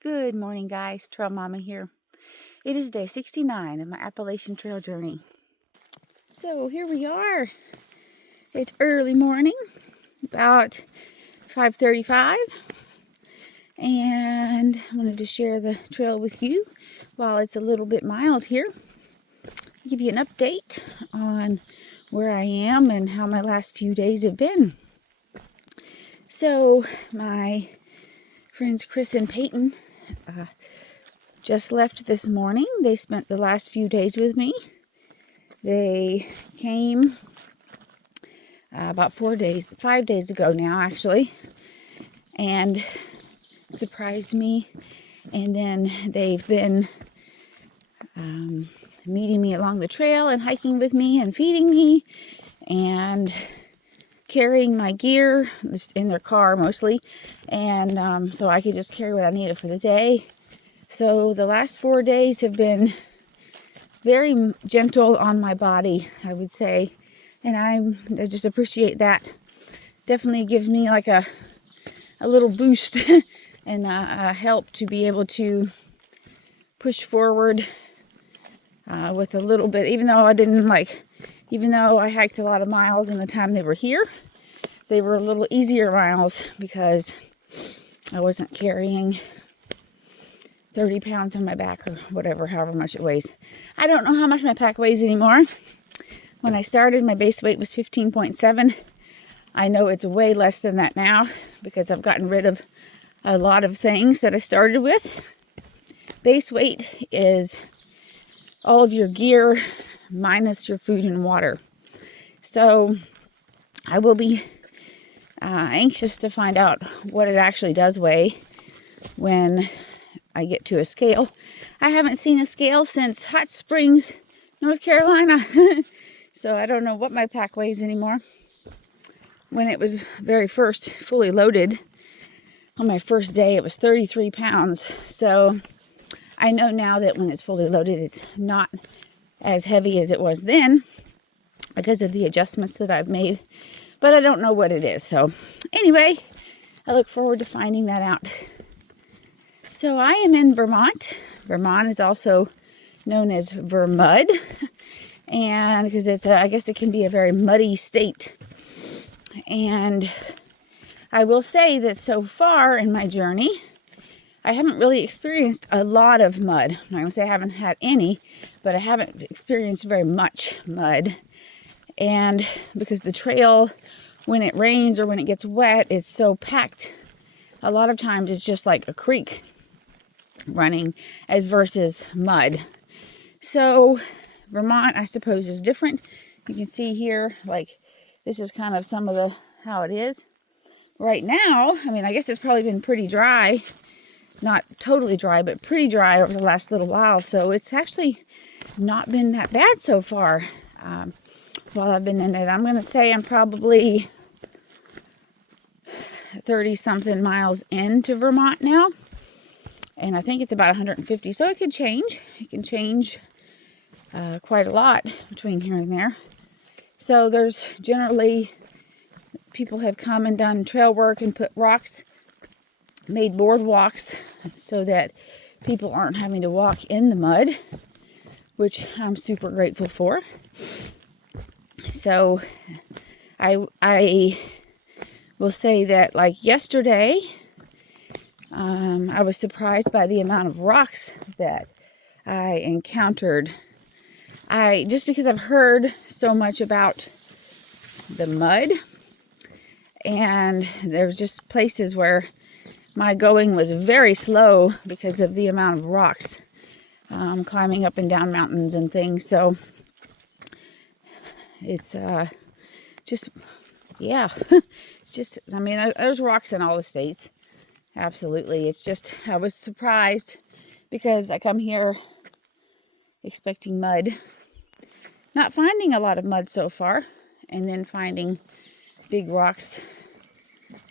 Good morning, guys. Trail Mama here. It is day 69 of my Appalachian Trail journey. So here we are. It's early morning, about 5:35, and I wanted to share the trail with you while it's a little bit mild here. Give you an update on where I am and how my last few days have been. So my friends Chris and Peyton just left this morning. They spent the last few days with me. They came about 5 days ago now, actually, and surprised me. And then they've been meeting me along the trail and hiking with me and feeding me and carrying my gear in their car mostly, and so I could just carry what I needed for the day. So the last 4 days have been very gentle on my body, I would say, and I just appreciate that. Definitely gives me like a little boost and a help to be able to push forward with a little bit, even though I hiked a lot of miles in the time they were here. They were a little easier miles because I wasn't carrying 30 pounds on my back or whatever, however much it weighs. I don't know how much my pack weighs anymore. When I started, my base weight was 15.7. I know it's way less than that now because I've gotten rid of a lot of things that I started with. Base weight is all of your gear minus your food and water. So I will be anxious to find out what it actually does weigh when I get to a scale. I haven't seen a scale since Hot Springs, North Carolina. So I don't know what my pack weighs anymore. When it was very first fully loaded, on my first day, it was 33 pounds. So I know now that when it's fully loaded, it's not as heavy as it was then because of the adjustments that I've made. But I don't know what it is. So anyway, I look forward to finding that out. So I am in Vermont. Vermont is also known as Vermud. And because I guess it can be a very muddy state. And I will say that so far in my journey, I haven't really experienced a lot of mud. I'm not going to say I haven't had any, but I haven't experienced very much mud. And because the trail, when it rains or when it gets wet, it's so packed. A lot of times it's just like a creek running as versus mud. So Vermont, I suppose, is different. You can see here, like, this is kind of some of how it is. Right now, I mean, I guess it's probably been pretty dry. Not totally dry, but pretty dry over the last little while. So it's actually not been that bad so far while I've been in it. I'm going to say I'm probably 30-something miles into Vermont now. And I think it's about 150. So it could change. It can change quite a lot between here and there. So there's generally, people have come and done trail work and put rocks, made boardwalks so that people aren't having to walk in the mud, which I'm super grateful for. So I will say that, like yesterday, I was surprised by the amount of rocks that I encountered. Just because I've heard so much about the mud, and there's just places where my going was very slow because of the amount of rocks, climbing up and down mountains and things. So it's just, yeah, it's just, I mean, there's rocks in all the states. Absolutely. It's just, I was surprised because I come here expecting mud, not finding a lot of mud so far, and then finding big rocks,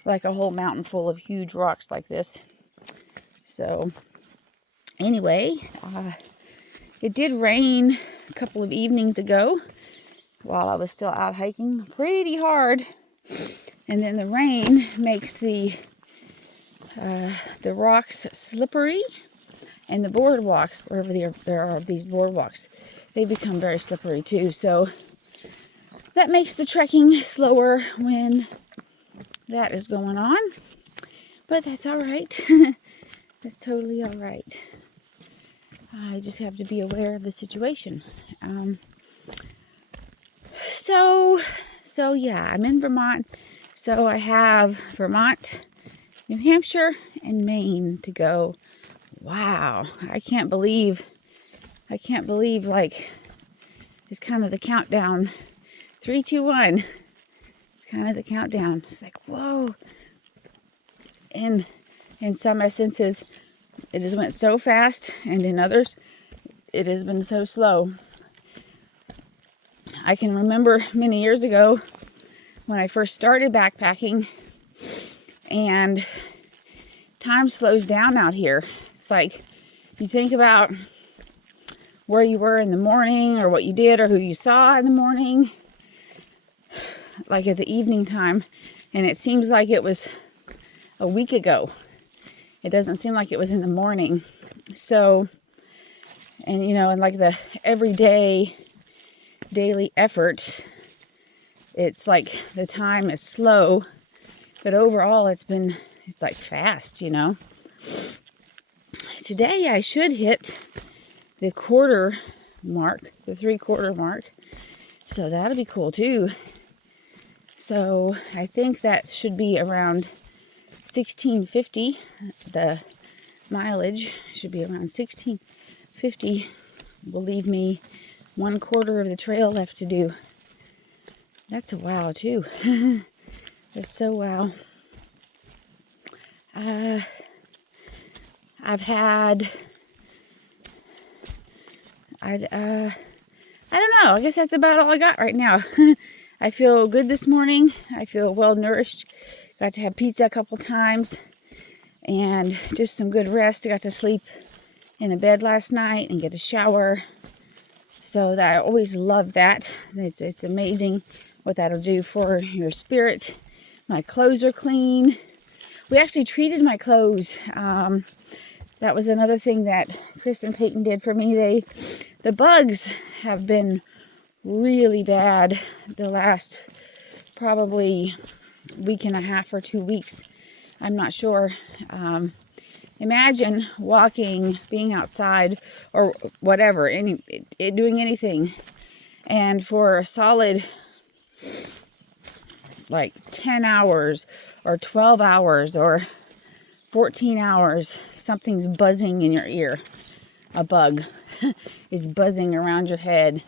like a whole mountain full of huge rocks like this. So anyway, it did rain a couple of evenings ago while I was still out hiking pretty hard, and then the rain makes the the rocks slippery, and the boardwalks, wherever there are these boardwalks, they become very slippery too. So that makes the trekking slower when that is going on. But that's all right. That's totally all right. I just have to be aware of the situation. So yeah, I'm in Vermont. So I have Vermont, New Hampshire, and Maine to go. Wow, I can't believe like it's kind of the countdown. 3, 2, 1. It's kind of the countdown. It's like, whoa. And in some essences, it just went so fast, and in others, it has been so slow. I can remember many years ago when I first started backpacking, and time slows down out here. It's like you think about where you were in the morning, or what you did, or who you saw in the morning, like at the evening time, and it seems like it was a week ago. It doesn't seem like it was in the morning. So, and and like the everyday daily efforts, it's like the time is slow, but overall it's like fast. Today I should hit the quarter mark, the 3/4 mark, so that'll be cool too. So I think that should be around 1650. The mileage should be around 1650. Will leave me 1/4 of the trail left to do. That's a wow too. That's so wow. I don't know. I guess that's about all I got right now. I feel good this morning. I feel well nourished. Got to have pizza a couple times and just some good rest. I got to sleep in a bed last night and get a shower. So that I always love that. It's amazing what that'll do for your spirit. My clothes are clean. We actually treated my clothes. That was another thing that Chris and Peyton did for me. The bugs have been really bad the last probably week and a half or 2 weeks. I'm not sure. Imagine walking, being outside, or whatever, doing anything, and for a solid like 10 hours or 12 hours or 14 hours, something's buzzing in your ear. A bug is buzzing around your head.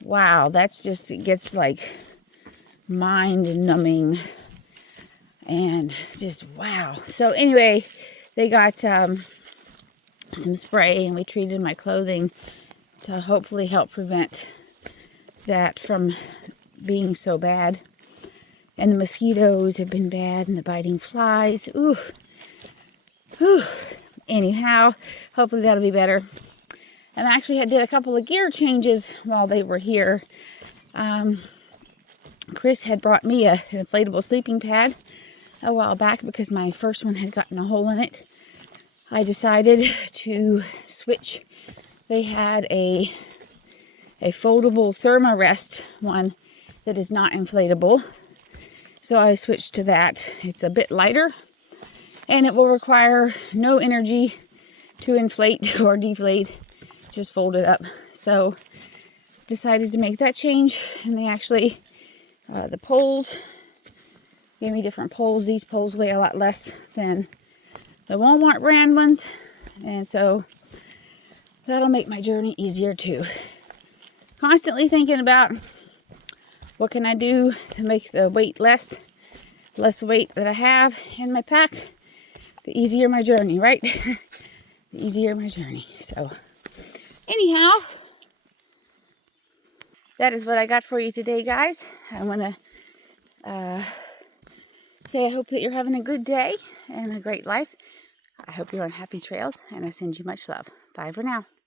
Wow, it gets like mind numbing and just wow. So anyway, they got some spray, and we treated my clothing to hopefully help prevent that from being so bad. And the mosquitoes have been bad, and the biting flies. Ooh. Anyhow, hopefully that'll be better. And I actually did a couple of gear changes while they were here. Chris had brought me an inflatable sleeping pad a while back because my first one had gotten a hole in it. I decided to switch. They had a foldable Thermarest one that is not inflatable. So I switched to that. It's a bit lighter, and it will require no energy to inflate or deflate. Just fold it up. So decided to make that change, and they actually, the poles, gave me different poles. These poles weigh a lot less than the Walmart brand ones, and so that'll make my journey easier too. Constantly thinking about what can I do to make the weight less weight that I have in my pack, the easier my journey, right? The easier my journey. So anyhow, that is what I got for you today, guys. I want to say I hope that you're having a good day and a great life. I hope you're on happy trails, and I send you much love. Bye for now.